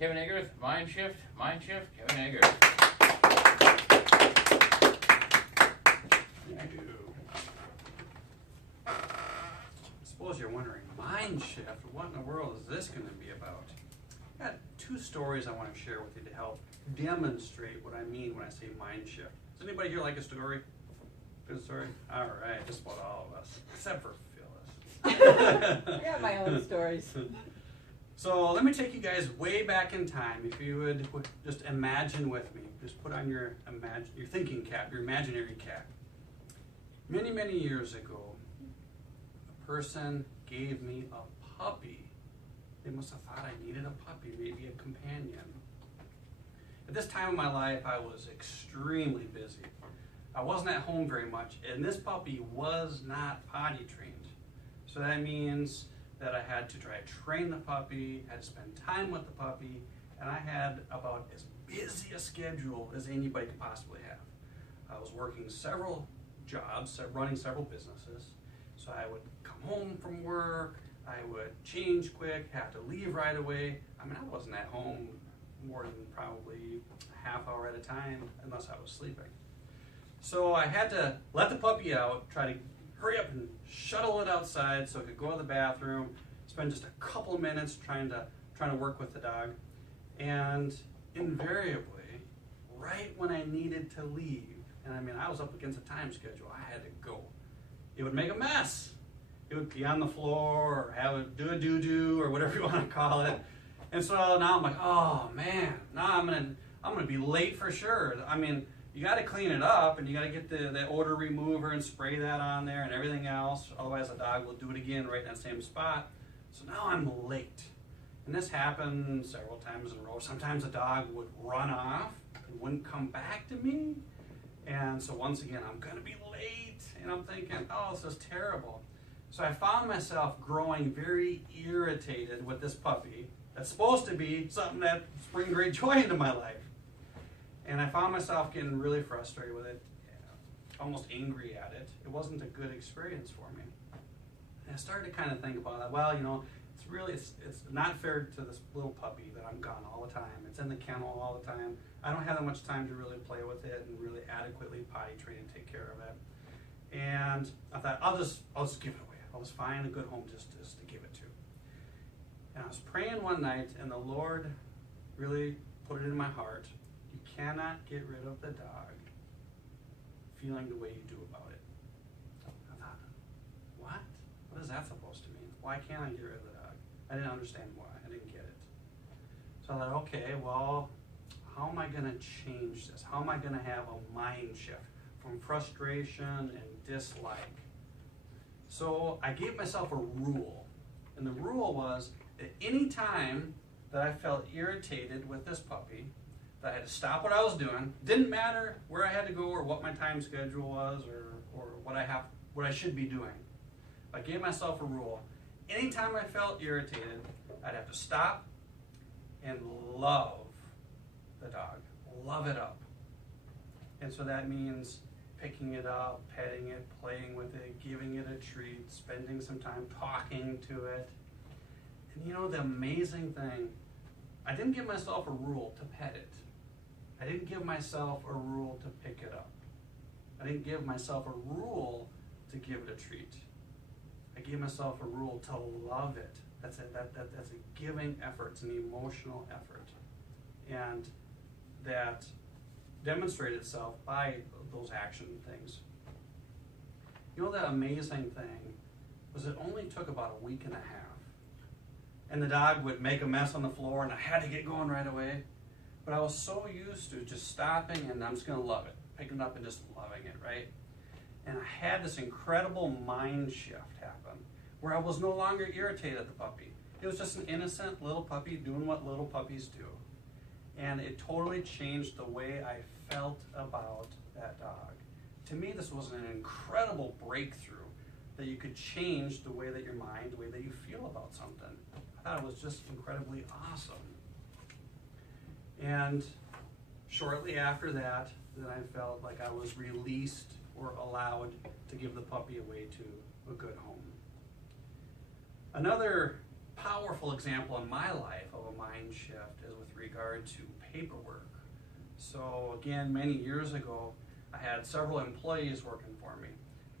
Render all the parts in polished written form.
Kevin Eggers, mindshift, Kevin Eggers. Thank you. I suppose you're wondering, mindshift, what in the world is this going to be about? I got two stories I want to share with you to help demonstrate what I mean when I say mindshift. Does anybody here like a story? Good story? All right, just about all of us, except for Phyllis. I got my own stories. So let me take you guys way back in time. If you would just imagine with me, just put on your thinking cap, your imaginary cap. Many, many years ago, a person gave me a puppy. They must have thought I needed a puppy, maybe a companion. At this time of my life, I was extremely busy. I wasn't at home very much, and this puppy was not potty trained. So that means that I had to try to train the puppy, had to spend time with the puppy, and I had about as busy a schedule as anybody could possibly have. I was working several jobs, running several businesses, so I would come home from work, I would change quick, have to leave right away. I mean, I wasn't at home more than probably a half hour at a time, unless I was sleeping. So I had to let the puppy out, try to hurry up and shuttle it outside so it could go to the bathroom, spend just a couple of minutes trying to work with the dog. And invariably, right when I needed to leave, and I mean, I was up against a time schedule, I had to go. It would make a mess. It would be on the floor, or do a doo-doo, or whatever you want to call it. And so now I'm like, oh man, now I'm gonna be late for sure. I mean, you got to clean it up, and you got to get the odor remover and spray that on there and everything else. Otherwise, the dog will do it again right in that same spot. So now I'm late. And this happened several times in a row. Sometimes the dog would run off and wouldn't come back to me. And so once again, I'm going to be late. And I'm thinking, oh, this is terrible. So I found myself growing very irritated with this puppy. That's supposed to be something that brings great joy into my life. And I found myself getting really frustrated with it, almost angry at it. It wasn't a good experience for me. And I started to kind of think about it. Well, you know, it's not fair to this little puppy that I'm gone all the time. It's in the kennel all the time. I don't have that much time to really play with it and really adequately potty train and take care of it. And I thought, I'll just give it away. I'll just find a good home just to give it to. And I was praying one night, and the Lord really put it in my heart. You cannot get rid of the dog feeling the way you do about it. I thought, what? What is that supposed to mean? Why can't I get rid of the dog? I didn't understand why. I didn't get it. So I thought, okay, well, how am I going to change this? How am I going to have a mind shift from frustration and dislike? So I gave myself a rule. And the rule was that any time that I felt irritated with this puppy, that I had to stop what I was doing. Didn't matter where I had to go or what my time schedule was or what I should be doing. I gave myself a rule. Anytime I felt irritated, I'd have to stop and love the dog. Love it up. And so that means picking it up, petting it, playing with it, giving it a treat, spending some time talking to it. And you know, the amazing thing, I didn't give myself a rule to pet it. I didn't give myself a rule to pick it up. I didn't give myself a rule to give it a treat. I gave myself a rule to love it. That's a giving effort. It's an emotional effort. And that demonstrated itself by those action things. You know, the amazing thing was it only took about a week and a half. And the dog would make a mess on the floor, and I had to get going right away. But I was so used to just stopping, and I'm just going to love it. Picking it up and just loving it, right? And I had this incredible mind shift happen, where I was no longer irritated at the puppy. It was just an innocent little puppy doing what little puppies do. And it totally changed the way I felt about that dog. To me, this was an incredible breakthrough that you could change the way that your mind, the way that you feel about something. I thought it was just incredibly awesome. And shortly after that, then I felt like I was released or allowed to give the puppy away to a good home. Another powerful example in my life of a mind shift is with regard to paperwork. So again, many years ago, I had several employees working for me,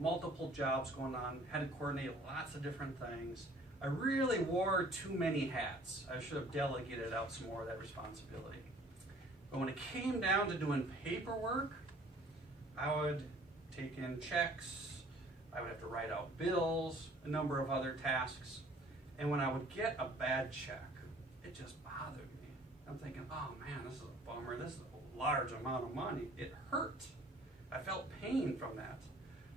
multiple jobs going on, had to coordinate lots of different things. I really wore too many hats. I should have delegated out some more of that responsibility. But when it came down to doing paperwork, I would take in checks, I would have to write out bills, a number of other tasks. And when I would get a bad check, it just bothered me. I'm thinking, oh man, this is a bummer. This is a large amount of money. It hurt. I felt pain from that.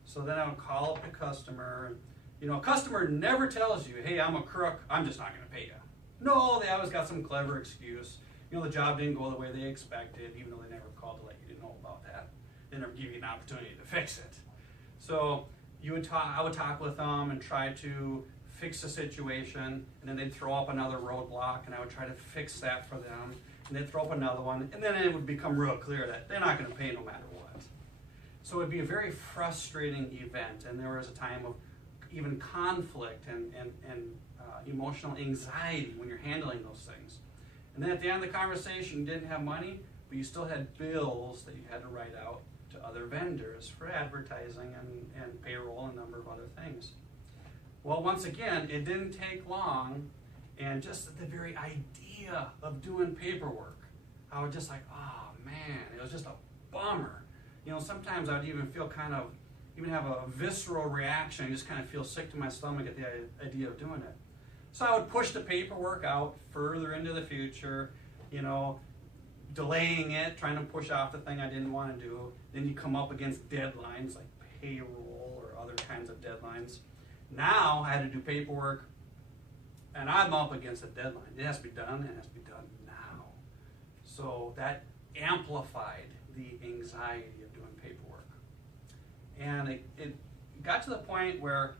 So then I would call up the customer. You know, a customer never tells you, hey, I'm a crook, I'm just not going to pay you. No, they always got some clever excuse. You know, the job didn't go the way they expected, even though they never called to let you know about that. They never give you an opportunity to fix it. So I would talk with them and try to fix the situation, and then they'd throw up another roadblock, and I would try to fix that for them, and they'd throw up another one, and then it would become real clear that they're not going to pay no matter what. So it would be a very frustrating event, and there was a time of even conflict and emotional anxiety when you're handling those things. And then at the end of the conversation, you didn't have money, but you still had bills that you had to write out to other vendors for advertising and payroll and a number of other things. Well, once again, it didn't take long, and just the very idea of doing paperwork, I was just like, oh man, it was just a bummer. You know, sometimes I'd even feel even have a visceral reaction. I just kind of feel sick to my stomach at the idea of doing it. So I would push the paperwork out further into the future, you know, delaying it, trying to push off the thing I didn't want to do. Then you come up against deadlines like payroll or other kinds of deadlines. Now I had to do paperwork, and I'm up against a deadline. It has to be done, and it has to be done now. So that amplified the anxiety of doing paperwork. And it got to the point where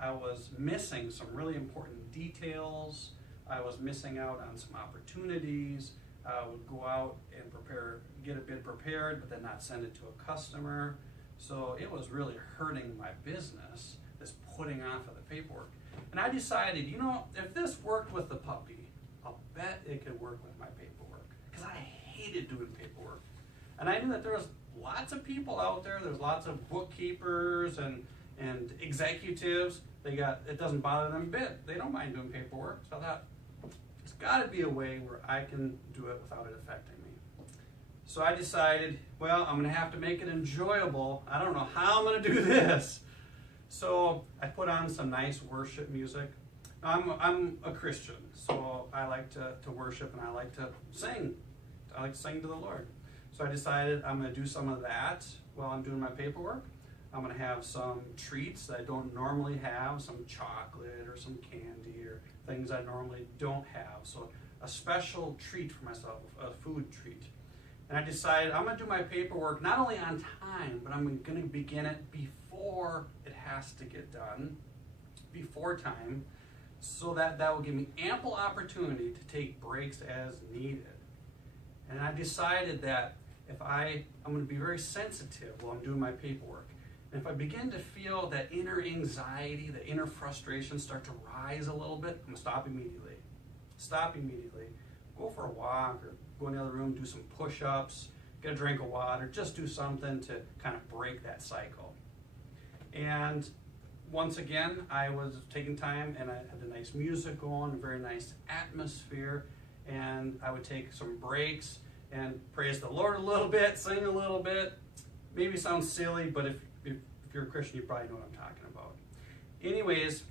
I was missing some really important details. I was missing out on some opportunities. I would go out and get a bid prepared, but then not send it to a customer. So it was really hurting my business, this putting off of the paperwork. And I decided, you know, if this worked with the puppy, I'll bet it could work with my paperwork. Because I hated doing paperwork. And I knew that there was lots of people out there. There's lots of bookkeepers and executives. It doesn't bother them a bit. They don't mind doing paperwork. So I thought, there's got to be a way where I can do it without it affecting me. So I decided, well, I'm going to have to make it enjoyable. I don't know how I'm going to do this. So I put on some nice worship music. I'm a Christian, so I like to worship and I like to sing. I like to sing to the Lord. So I decided I'm going to do some of that while I'm doing my paperwork. I'm going to have some treats that I don't normally have, some chocolate or some candy or things I normally don't have. So a special treat for myself, a food treat. And I decided I'm going to do my paperwork not only on time, but I'm going to begin it before it has to get done, before time, so that will give me ample opportunity to take breaks as needed. And I decided that I'm going to be very sensitive while I'm doing my paperwork. And if I begin to feel that inner anxiety, the inner frustration start to rise a little bit, I'm going to stop immediately. Stop immediately. Go for a walk or go in the other room, do some push-ups, get a drink of water, just do something to kind of break that cycle. And once again, I was taking time and I had the nice music going, a very nice atmosphere, and I would take some breaks and praise the Lord a little bit, sing a little bit. Maybe it sounds silly, but if you're a Christian, you probably know what I'm talking about. Anyways,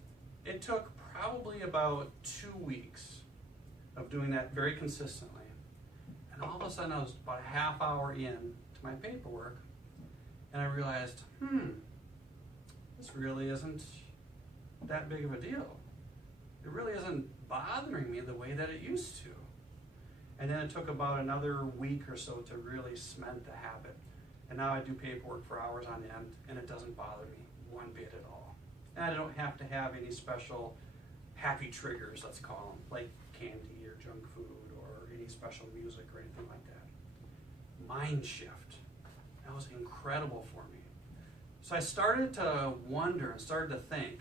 it took probably about 2 weeks of doing that very consistently. And all of a sudden, I was about a half hour in to my paperwork, and I realized, this really isn't that big of a deal. It really isn't bothering me the way that it used to. And then it took about another week or so to really cement the habit. And now I do paperwork for hours on end, and it doesn't bother me one bit at all. And I don't have to have any special happy triggers, let's call them, like candy or junk food or any special music or anything like that. Mind shift. That was incredible for me. So I started to wonder and started to think,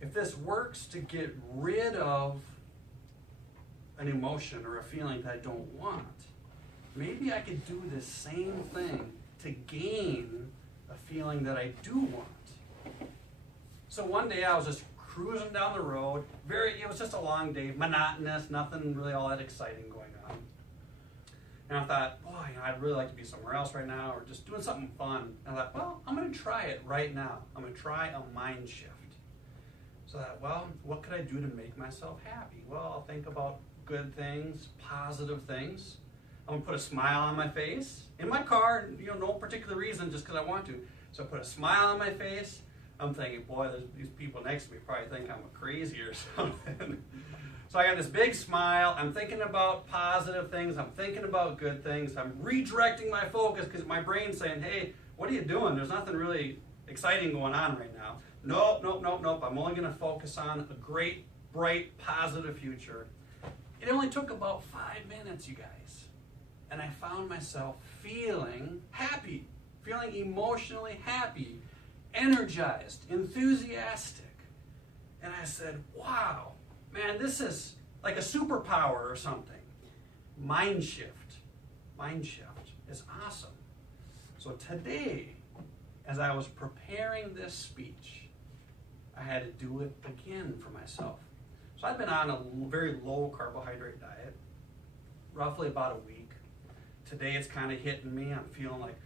if this works to get rid of an emotion or a feeling that I don't want, maybe I could do the same thing to gain a feeling that I do want. So one day I was just cruising down the road. It was just a long day, monotonous, nothing really all that exciting going on. And I thought, boy, I'd really like to be somewhere else right now, or just doing something fun. And I thought, well, I'm going to try it right now. I'm going to try a mind shift. So I thought, well, what could I do to make myself happy? Well, I'll think about good things, positive things. I'm going to put a smile on my face. In my car, no particular reason, just because I want to. So I put a smile on my face. I'm thinking, boy, these people next to me probably think I'm crazy or something. So I got this big smile. I'm thinking about positive things. I'm thinking about good things. I'm redirecting my focus because my brain's saying, hey, what are you doing? There's nothing really exciting going on right now. Nope. I'm only going to focus on a great, bright, positive future. It only took about 5 minutes, you guys. And I found myself feeling happy, feeling emotionally happy, energized, enthusiastic. And I said, wow, man, this is like a superpower or something. Mind shift is awesome. So today, as I was preparing this speech, I had to do it again for myself. So I've been on a very low carbohydrate diet, roughly about a week. Today it's kind of hitting me. I'm feeling like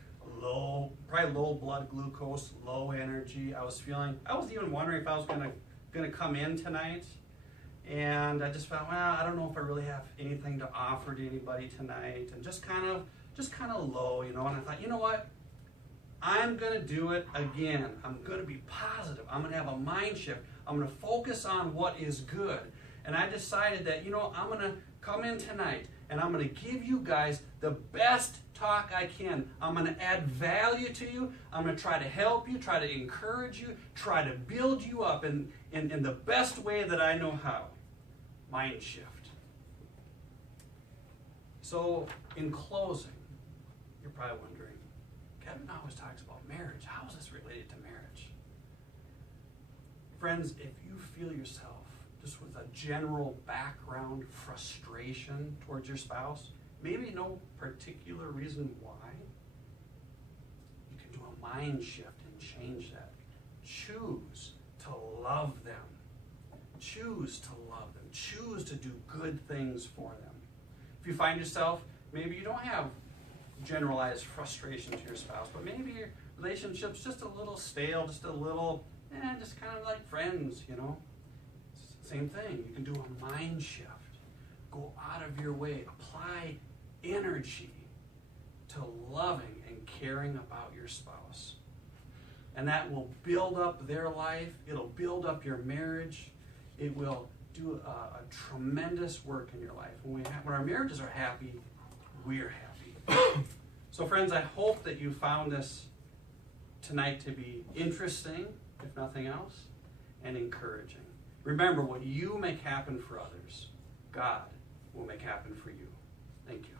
probably low blood glucose, low energy. I was even wondering if I was gonna come in tonight. And I just felt, well, I don't know if I really have anything to offer to anybody tonight, and just kind of low, And I thought, you know what? I'm gonna do it again. I'm gonna be positive. I'm gonna have a mind shift. I'm gonna focus on what is good. And I decided that, I'm gonna come in tonight and I'm gonna give you guys the best talk I can. I'm gonna add value to you. I'm gonna try to help you, try to encourage you, try to build you up in the best way that I know how. Mind shift. So, in closing, you're probably wondering, Kevin always talks about marriage. How is this related to marriage? Friends, if you feel yourself just with a general background frustration towards your spouse, maybe no particular reason why, you can do a mind shift and change that. Choose to love them. Choose to love them. Choose to do good things for them. If you find yourself, maybe you don't have generalized frustration to your spouse, but maybe your relationship's just a little stale, just a little, just kind of like friends, Same thing. You can do a mind shift. Go out of your way. Apply energy to loving and caring about your spouse. And that will build up their life. It'll build up your marriage. It will do a tremendous work in your life. When our marriages are happy, we're happy. So friends, I hope that you found this tonight to be interesting, if nothing else, and encouraging. Remember, what you make happen for others, God will make happen for you. Thank you.